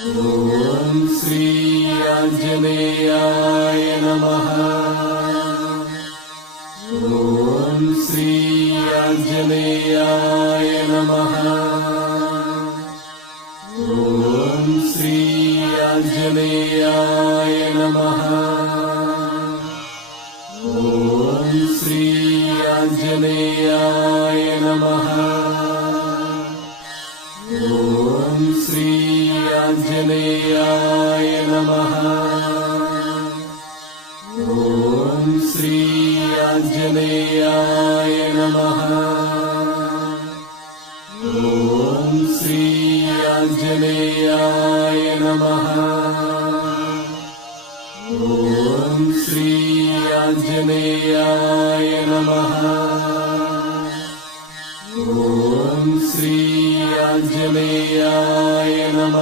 ఓం శ్రీ ఆంజనేయాయ నమః. ఓం శ్రీ ఆంజనేయాయ నమః. ఓం శ్రీ ఆంజనేయాయ నమః. ఓం శ్రీ ఆంజనేయాయ నమః. ఓం శ్రీ ఆంజనేయాయ నమః. ఓం శ్రీ ఆంజనేయాయ నమః. ఓం శ్రీ ఆంజనేయాయ నమః. ఓం శ్రీ ఆంజనేయాయ నమః. ఓం శ్రీ ఆంజనేయాయ నమః.